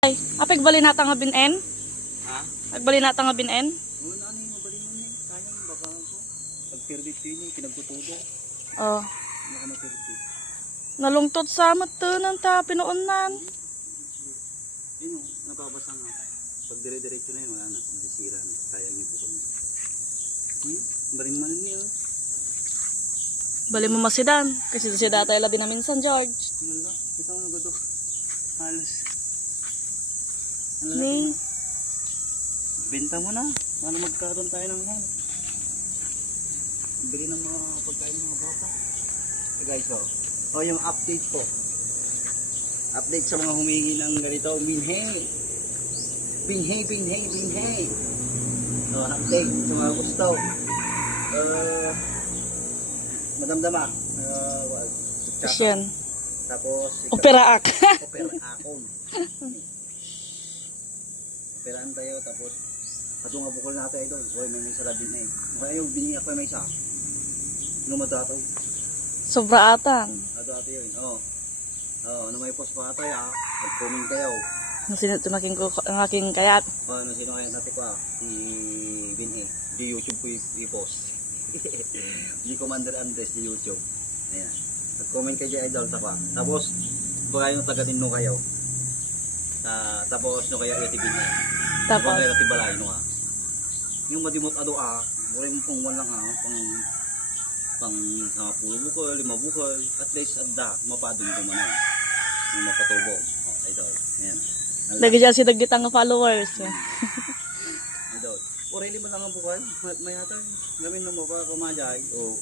Ay, apig bali nata nga binen? Ha? Agbali nata nga binen? Oo na, ano yung mabalin mo niya? Sayang, baka ako. Pag-pervit yun eh, pinagtutudo. Oh. Ano ka ma-pervit? Nalungtot sa matunan ta pinuunan. Yun o, nababasa nga. Pag dire-diretso na yun, wala na. Masisira na. Sayang yung pukul. Baring man niya. Bali mo masidan. Kasi si data labi namin San George. Wala, kita mo nagado. Halos. Ni. Benta mo na. Para magkaroon tayo ng han. Bili ng mga pagkain ng mga bata. So guys, oh, yung update po. Update sa mga humingi ng ganito. Binhe. So, update sa mga gusto. Madamdama. Yan. Tapos, Operaak. Operaakon. Operaan tayo, tapos katong abukol natin ito. Hoy, may sarabin na eh. Kaya yung biniyak pa may isa. Lumadato. Sobra atan. Ato yun. Ano may post pa ata ya. Mag-comment kayo. Sino ito ang aking kayat? Ano sino kaya natin ko i-bin di YouTube ko i-post. Di Commander Andres di YouTube. Ayan. Mag-comment kayo dyan idol tapa. Tapos baka yung taga-tin no kayo. Tapos no kaya i-tibin na. Tapos kaya tibalay no yung madimot ado muli mo pong walang pang sa 10 bukol, 5 bukol, at least adda mapadong ko man yung mapatubo. Idol. Ayan. lagi dyan si dagitang followers. Idol. Oreli mo lang ang bukol. May hatang gamin na mo pa kumajay o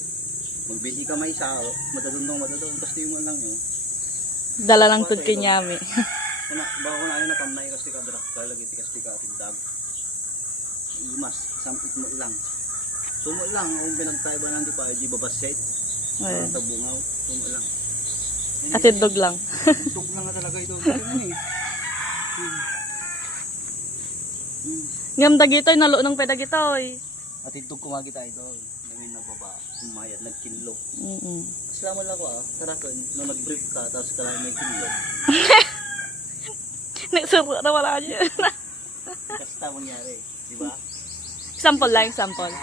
magbili ka may isa madadundong basta yung lang yun. Dala lang tud kinyami. Baka ko na ayun natamnay kasi ka drak lagi kasi ka tindag. Imas sampit mo lang. Sumo lang kung pinagtay ba nang di pa di babaset. Ayun. Tabungaw, sumo lang. Atidog lang. Tuk lang na talaga ito. Ano eh. Ngam dagitoy nalo ng pedagitoy. Atidog kumagi tayo doon. Namin nagbaba, sumayat, nagkinlo. Mm. Salamat lang ako karakon, nung nag-brief ka, tapos kailangan may kinlo. Nagsuro na wala niya. Kasta mangyari, di ba? Example lang, example.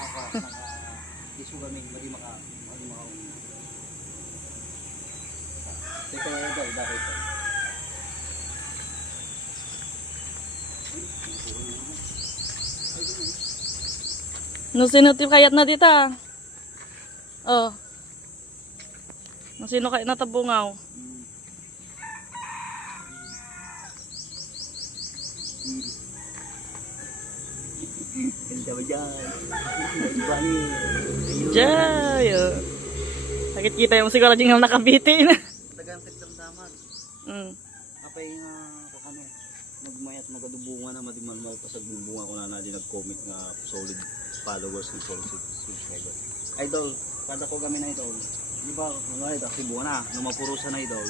Isu kami, mali maka. Teka na ito, bakit ito? No sino ti kayat na dita? Oh. No sino kayat na tabungaw? Ganda ba dyan? Ibangin. Jay. Sakit kita yung siguro ding nakabiti na. Tagantik damdaman. Apay nga ako kami. Magmayat magadubungan na madimalmal pa sa bubunga ko na natin nag-comment nga solid followers ng solid subscribers. Idol, kada ko kami na idol. Di ba, mga idol, sibuan na. Nung mapurusan na idol,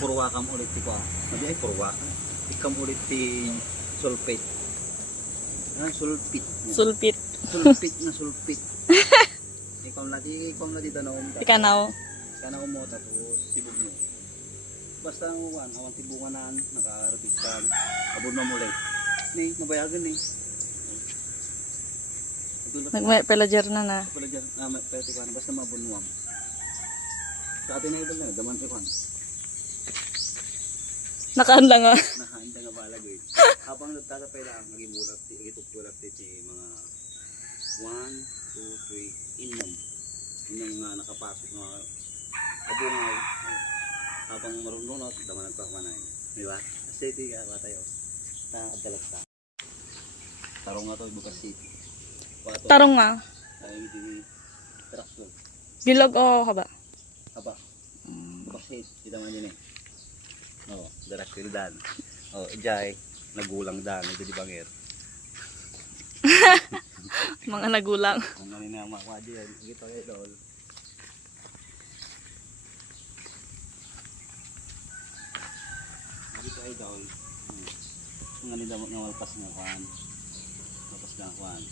puruwakam ulit ti ko. Sabi ay puruwakam. Ikam ulit ti sulfate. Sulpit. Sulpit. Sulpit na sulpit. Ikaw na di tanaw mo. Ikanaw. Ikanaw mo tapos sibog mo. Basta ang awan tibunganan, nakaharabistan, abon na muli. Ni, mabayagan ni. Nagmay pelager na na. Pala dyan, pwede ko basta mabunwang. Sa atin na ito na, daman ko kan. Nakaan lang ah. Nakaanda nga balag eh. Habang nagtatapay lang, maging mulat, itutulak dito mga 1, 2, 3, inom. Inom nga nakapasok mga abungaw. Habang marunong na, daman nagpakamanay. Di ba? City ka ba tayo? Adalag ka. Tarong nga to, Bukas City. Tarong nga. Ay, hindi traktor. Bilog o haba? Haba. Bukas City, di naman yun eh. Oo, darakil dan. Oo, jay, nagulang dan. Ito di bangir. Mga nagulang. Ang nanin na mga dyan. Ito ay idol. Ito ay idol. Ang nanin na malpas na kwan. Malpas na kwan.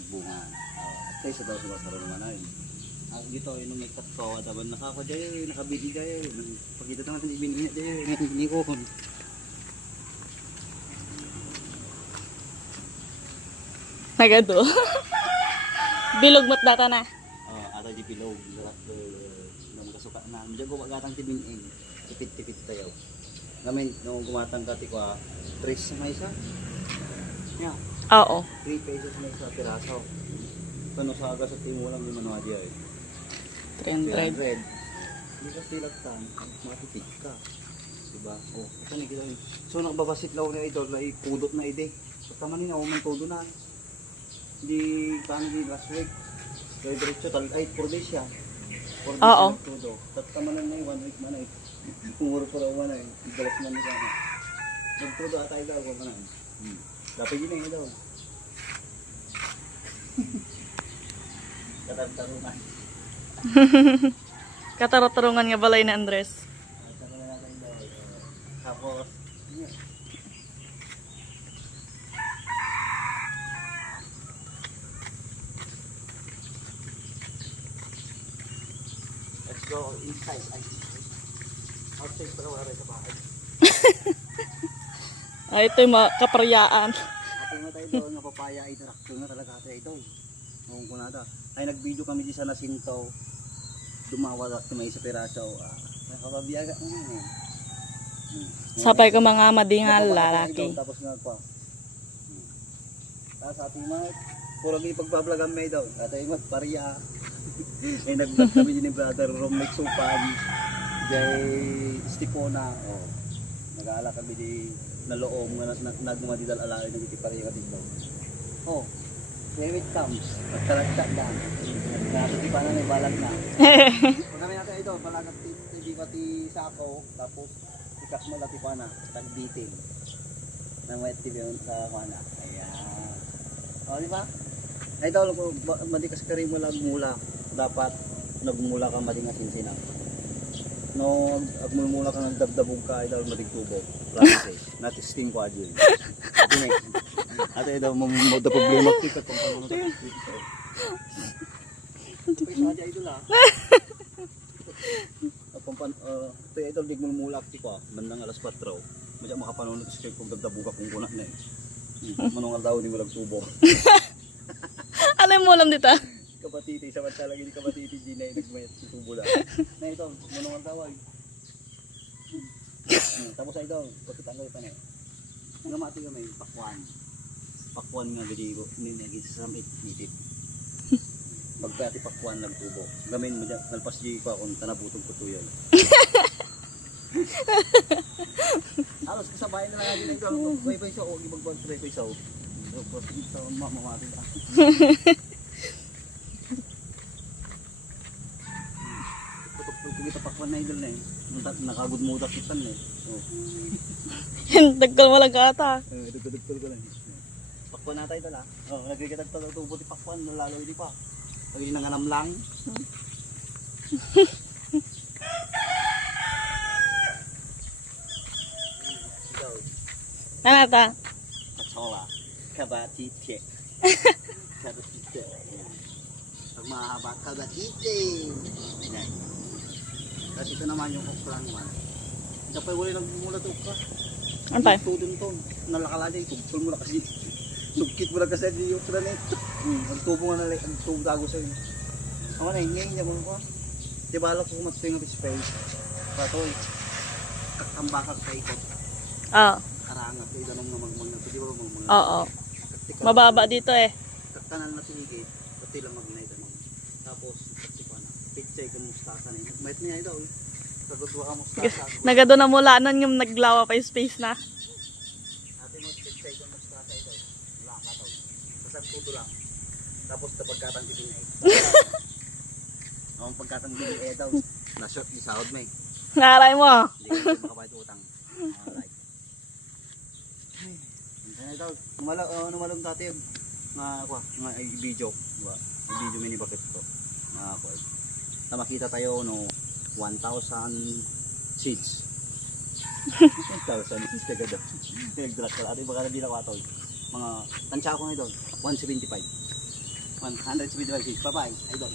Agbungan. At kayo sa daw sa basara naman ay. Dito ay nung nagtat ko. Taban nakakadya nakabili kayo. Pagkita naman ibinigay kayo. Hindi ko. Nagado. Bilog mat data na. Atay di pilog. Nang kasuka na. Medyo gumagatang tibin-in. Tipit-tipit tayo. Ngamin, nung gumatang kati ko, 3 sa may isa. Yeah. Oo. 3 pesos na isa piraso. Kano sa aga sa timo lang yung manuha diya eh. 300. 300. Hindi ka tilagtan, matipid ka. Diba? Oh, ito na kita yun. So nakababasit lang na ito, na ipudot na ide. So tamanin ako man todo na. Hindi kangi last week. Kaya diretso tal ay 4 days siya. 4 days Oo. na todo. Tatamanan na yung 1 week man ay. Umuro pa raw man ay. Ibalas man niya na. Nagtudo atay daw ko man. Dapat yun na daw. Katarungan. Katarot-tarungan nga balay na Andres. Tapos, let's go inside. Outside pala wala rin sa bahay. Ay, ito yung mga kaparyaan. Ating mo tayo doon, napapaya ay traktor na talaga tayo ito. Noong kunada. Ay nag-video kami di sa Nasinto. Dumawal at may isa piraso. Nakababiyaga mo yun eh. Sapay ko mga madingal Napapakita lalaki. ito, tapos nga pa. Tapos ating mga, puro may pagbablog ang may daw. Ating mga pariya. Ay nag-vlog kami din ni brother Romnick Supan. Jay Stipona. Oh. Nag-aala kami di naloom nga nagmadidal alay ng iti pariya dito. Oh. Here it comes. Pagkalagtag na. Nasa di pa na may balag na. Pag kami natin ito, balagat di pati sako. Tapos ikas mo lati pa na. Tag-bitin. Nang wet TV yun sa kana. Ayan. O, di ba? Ay daw, madikas ka rin mo lang mula. Dapat nagmula ka madingasin sinang. No, agmulmula ka ng dabdabog ka, ay daw madigtubo. Promise eh. Natisting ko adyo. Ate daw mo da problema ka kung paano ta. Pwede aja idol ah. Pampan to idol dig mulmula ti ko mandang alas 4. Madya makapanunod sa kung dabdabog ka kung kunat na eh. Manungal daw ni walang tubo. Ano yung mulam dito? Kapatiti sa mata lagi ni kapatiti dinay nagmayat sa tubo da. Na ito manungal daw ay. Tapos ay daw pagkatanggal pa na. Ngamati kami pakwan. Pakwan nga gadi ko ninagi sa samit nitip. Pagkati pakwan lang tubo. Gamin mo dyan, nalpas di ko akong tanabutong kutuyan. Alos kasabay na lang natin ito. May pa isa o ibagpag try pa isa o. Tapos ito mamamati na. Kung ito pakwan na idol na eh. Nakagudmudak itan eh. Dagkal mo lang ka ata. Dugtol ko lang. Pakwan na tayo ito lang. Nagkikitag ito tubo ti pakwan. Lalo hindi pa. Pag hindi nanganam lang. Ano ata? Katsola. Kabatite. Kabatite. Pag mahaba, kabatite. Yan. Kasi ito naman yung okra naman. Dapat wala nagmumula ito okra. Ano tayo? Tudon to. Nalakalagay. Tugtol mo na kasi. Sugkit mo na kasi yung okra na ito. Magtubo nga na lang. Ang tubo tago sa'yo. Ako na, hingay niya mo ko. Di ba alam ko matutulong ng space. Patoy. Kakambakag sa ikot. Oo. Karangat. Kaya ganun nga magmang. Di ba magmang? Oo. Mababa dito eh. Kanal na tigit. Pati lang mag-night. Tapos, pati pa na. Pitsay ka mustasa na yun. Mayat niya daw. Kagutwa ka mustasa. Nagado na mula nun yung naglawa pa yung space na. Ate mo, pitsay ka mustasa ito. Wala ka daw. Basta tuto lang. Tapos kapagkatang titin na ito. Ang pagkatang titin eh daw. Na-short yung sahod mo eh. Naray mo. Hindi ka makabayad utang. Alright. Ano daw. Numalong dati yung nga video. Diba? Video mini bakit ito. Makita tayo no 1,000 seeds. 1,000 seeds na ganda. Nag-drag ka. Ate baka na din ako atol. Mga tansya ko na ito. 175. 175 seeds. Bye-bye. Idol.